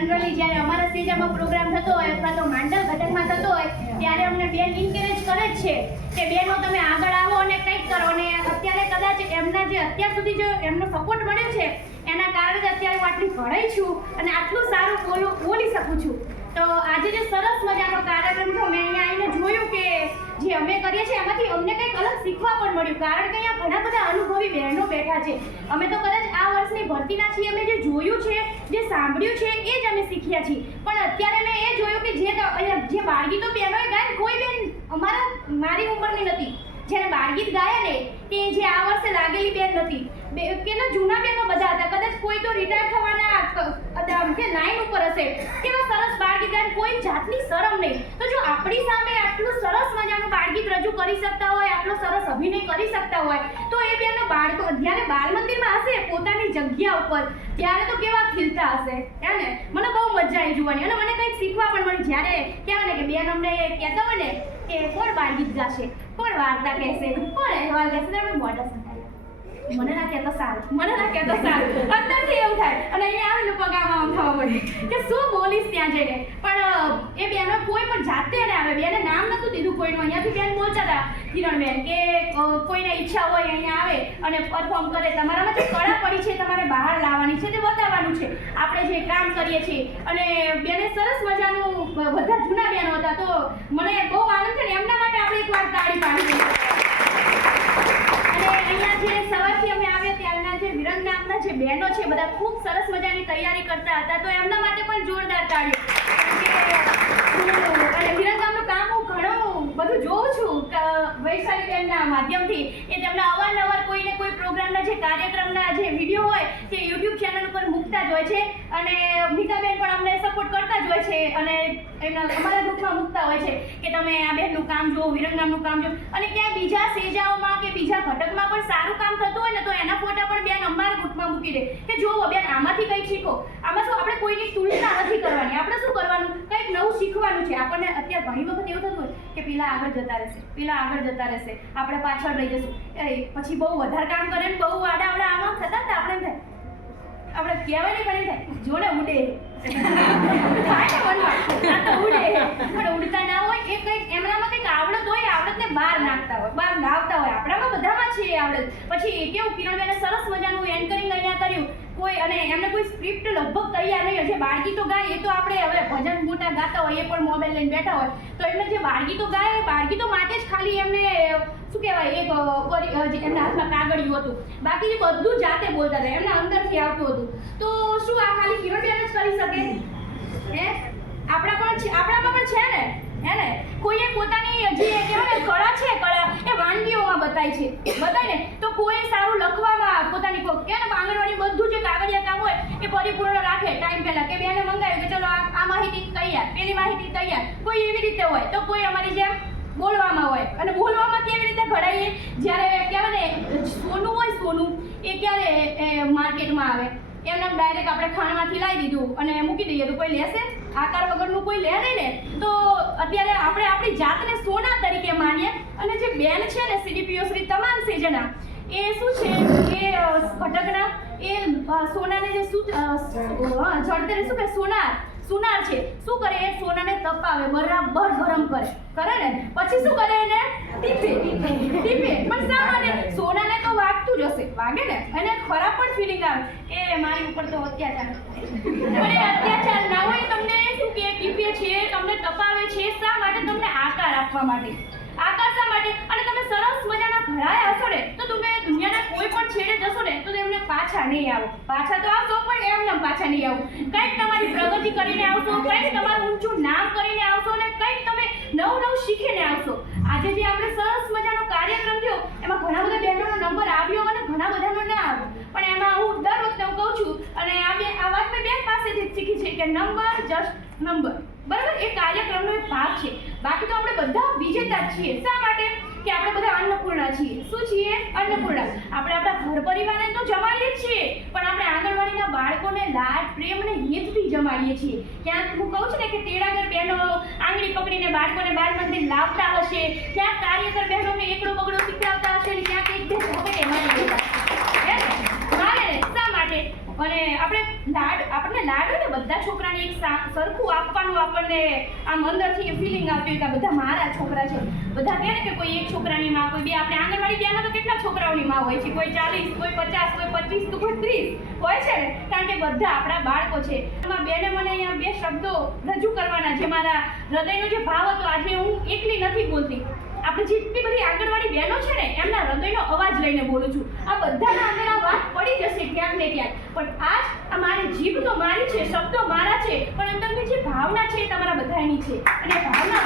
Generally જ્યારે અમારા સ્ટેજામાં programme થતો હોય અથવા તો માંડલ ઘટકમાં થતો હોય ત્યારે અમને બેન ઇન્કરેજ કરે જ છે કે બેનો તમે આગળ આવો અને કંઈક કરો. અને અત્યારે કદાચ એમના જે અત્યાર સુધી જો એમનો સપોર્ટ મળ્યો છે એના કારણે જ અત્યારે હું આટલી ભણાઈ છું અને આટલું સારું બોલું બોલી શકું છું. તો આજે જે સરસ મજાનો કાર્યક્રમ થયો મેં અહીંયા આવીને જોયું કે જે અમે કરીએ છીએ, એમાંથી અમને કંઈક અલગ શીખવા પણ મળ્યું. કારણ કે અહીંયા ઘણા બધા અનુભવી બહેનો બેઠા છે. અમે તો કદાચ આ વર્ષની ભરતીના છીએ, અમે જે જોયું છે, જે સાંભળ્યું છે, એ જ અમે શીખ્યા છીએ. પણ અત્યારે મેં એ જોયું કે જે અહીંયા જે બાળગીતો બહેનોએ ગાય, કોઈ બેન અમારા, મારી ઉંમરની નથી. જ્યારે બાળગીત ગાયા ને, તે જે આ વર્ષે લાગેલી બેન નથી. કેના જૂના બેનો બધા હતા. કદાચ કોઈ તો રિટાયર થવાના લાઈન ઉપર હશે. કેવા સરસ બાળગીત કોઈ જાતની શરમ નહીં. તો જો આપણી સામે આટલું સરસ મજાનું બાળગીત રજૂ કરી શકતા હોય, આટલો સરસ અભિનય કરી શકતા હોય, તો એ બેનો બાળકો જ્યારે મંદિરમાં હશે પોતાની જગ્યા ઉપર, ત્યારે તો કેવા ખીલતા હશે. હે મને બહુ મજા આવી જોવાની. અને મને કંઈક શીખવા પણ મળ્યું જ્યારે કહેવાય ને કે બેન અમને કહેતા હોય ને કે કોણ બાળગીત ગાશે? કોણ વાર્તા કહેશે? કોણ અહેવાલ કહેશે? તમે મોઢા મને ના કહેતા સારું. મને ના કહેતા સારું. અંદરથી એવું થાય. અને અહીંયા આવીને પગામાં આમ થવા પડે કે શું બોલીશ ત્યાં જઈને. પણ એ બેનો કોઈ પણ જાતે ને આવે. બેને નામ નતું દીધું કોઈનું. અહીંયાથી બેન બોલતા હતા કિરણબેન, કે કોઈને ઈચ્છા હોય અહીંયા આવે અને પરફોર્મ કરે. તમારામાં જે કળા પડી છે તમારે બહાર લાવવાની છે, તે બતાવવાનું છે. આપણે જે કામ કરીએ છીએ. અને બેને સરસ મજાનું બધા જૂના બેનો હતા. તો મને બહુ આનંદ છે ને એમના માટે આપણે એકવાર તાળી પાડી દઈએ અને અહીંયા જે સવારથી અમે આવ્યા ત્યારના જે જે બહેનો છે બધા ખૂબ સરસ મજાની તૈયારી કરતા હતા, તો એમના માટે પણ જોરદાર તાળીઓ. અને વિરંગામનું કામ હું ઘણું બધું જોઉં છું વૈશાલી બેનના માધ્યમથી એ તેમના અવારનવાર કોઈને કોઈ પ્રોગ્રામના જે કાર્યક્રમના જે વીડિયો હોય, તે યુટ્યુબ ચેનલ ઉપર મૂકતા જ હોય છે. અને મીતાબેન પણ અમને સપોર્ટ કરતા જ હોય છે અને એમના અમારા ગ્રુપમાં મૂકતા હોય છે કે તમે આ બહેનનું કામ જુઓ વિરંગામનું કામ જુઓ. અને ક્યાંય બીજા સેજાઓમાં કે બીજા ઘટકમાં પણ સારું કામ થતું હોય ને તો એના ફોટા પણ બેન અમારા ગ્રુપમાં મૂકી દે. કે જુઓ બેન આમાંથી કંઈક શીખો. આમાં શું આપણે કોઈની તુલના નથી કરવાની. આપણે શું કરવાનું? કંઈક નવું શીખવાનું છે. આપણને અત્યારે ઘણી વખત એવું થતું હોય કે પેલા આગળ જતા રહેશે, પેલા આગળ જતા રહેશે. આપણે પાછળ રહી જશું. એ પછી બહુ વધારે કામ કરે ને બહુ આડા આવડા આમાં થતા ને આપણે થાય. આપણે કહેવાય ને કરી થાય જોડે ઉડે થાય ને મનમાં આ તો ઉડે પણ ઉડતા ના હોય એ કંઈક એમનામાં કંઈક આવડત હોય આવડતને બહાર નાખતા હોય. બહાર લાવતા હોય. આપણામાં બધામાં છે એ આવડત. પછી કેવું? કિરણબેને સરસ મજાનું એન્કરિંગ અહીંયા કર્યું. કોઈ અને એમને કોઈ સ્ક્રિપ્ટ લગભગ તૈયાર નહીં હોય. જે બાળગીતો ગાય, એ તો આપણે હવે ભજન મોટા ગાતા હોય, એ પણ મોબાઈલ લઈને બેઠા હોય. તો એમને જે બાળગીતો ગાય, એ બાળગીતો માટે જ ખાલી એમને, શું કહેવાય, એક એમના હાથમાં કાગળિયું હતું. બાકી જે બધું જાતે બોલતા હતા. એમના અંદરથી આવતું હતું. તો શું આ ખાલી કિરણબેન જ કરી શકે? હે? આપણા પણ આપણામાં પણ છે ને? હે ને કોઈએ પોતાની જે કહેવાય કળા છે, કળા, એ વાનગીઓમાં બતાય છે. બતાય ને? તો કોઈ સારું લખવામાં પોતાની કો- ને આંગણવાડી બધું જે કાગળિયા કામ હોય, એ પરિપૂર્ણ રાખે ટાઈમ પહેલા. કે બેને મંગાવ્યું કે ચલો આ માહિતી તૈયાર, પેલી માહિતી તૈયાર. કોઈ એવી રીતે હોય? તો કોઈ અમારી જેમ બોલવામાં હોય. અને બોલવામાં કેવી રીતે ઘડાઈએ, જ્યારે કહેવાય ને, સોનું હોય સોનું, એ ક્યારે માર્કેટમાં આવે. એમને ડાયરેક્ટ આપણે ખાણમાંથી લાવી દીધું અને મૂકી દઈએ. તો કોઈ લેશે? આકાર વગરનું કોઈ લે નહીં ને, તો અત્યારે આપણે આપણી જાતને સોના તરીકે માનીએ અને જે બેન છે ને સીડીપીઓ શ્રી તમામ સેજના, એ શું છે? એ ઘટકના, એ સોનાને જે શું જળતરે શું કે સોનાર, સુનાર છે. શું કરે? એ સોનાને તપાવે, બરાબર ગરમ કરે. કરે ને? પછી શું કરે એને? ટીપે. ટીપે. પણ શા માટે? સોનાને તો વાગતું જ હશે. વાગે ને? એને ખરાબ પણ ફિલિંગ આવે. એ મારી ઉપર તો અત્યાચાર ના હોય તમને શું કે ટીપે છે તમને શા માટે તમને આકાર આપવા માટે? આકાર શા માટે? અને તમે સરસ મજાના ભરાયા હશો ને, તો તમે દુનિયાના કોઈ પણ છેડે જશો ને, તો તેમને પાછા નહીં આવો. પાછા તો આવશો પણ એમને પાછા નહીં આવો. કંઈક તમારી પ્રગતિ કરીને આવશો, કંઈક તમારું ઊંચું નામ કરીને આવશો ને, કંઈક તમે નવું નવું શીખીને આવશો. આજે જે આપણે સરસ મજાનો કાર્યક્રમ થયો, એમાં ઘણા બધા બહેનોનો નંબર આવ્યો અને ઘણા બધાનો ના આવ્યો. પણ એમાં હું દર વખતે હું કહું છું, અને આ બે, આ વાત મેં બેન પાસેથી જ શીખી છે કે નંબર, જસ્ટ નંબર. બરાબર? એ કાર્યક્રમનો એક ભાગ છે. બાકી તો આપણે બધા વિજેતા છીએ. શા માટે? કે આપણે બધા અન્નપૂર્ણા છીએ. શું છીએ? અન્નપૂર્ણા. આપણે આપણા ઘર પરિવારને તો જમાડીએ જ છીએ. પણ આપણે આંગણવાડીના બાળકોને લાડ, પ્રેમ અને હિતથી જમાડીએ છીએ. ક્યાંક હું કહું છું ને કે તેડાગર બહેનો આંગળી પકડીને બાળકોને બાળ મંદિર લાવતા હશે. ક્યાંક કાર્યકર બહેનોને એકડો બગડો શીખડાવતા હશે ને ક્યાંક એક બે ઝપટે મારી દેતા હશે. હે ને? મારે ને શા માટે અને આપણે લાડ આપણને લાડ ને, બધા છોકરાને એક સરખું આપવાનું આપણને આમ અંદરથી ફિલિંગ આપ્યું કે બધા મારા છોકરા છે. બધા કહે ને કે કોઈ એક છોકરાની માં, કોઈ બે. આપણે આંગણવાડી બેમાં તો કેટલા છોકરાઓની માં હોય છે? કોઈ ચાલીસ, કોઈ પચાસ, કોઈ પચીસ, તો કોઈ ત્રીસ હોય છે ને? કારણ કે બધા આપણા બાળકો છે. એમાં બેને મને અહીંયા બે શબ્દો રજૂ કરવાના છે. મારા હૃદયનો જે ભાવ હતો, આજે હું એકલી નથી બોલતી. આપણે જેટલી બધી આંગણવાડી બહેનો છે ને, એમના હૃદયનો અવાજ લઈને બોલું છું. આ બધાના અંદર આ વાત પડી જશે ક્યાંક પણ આજ આ મારી જીભ તો મારી છે, શબ્દો મારા છે, પણ અંદરની જે ભાવના છે એ તમારા બધાની છે. અને ભાવના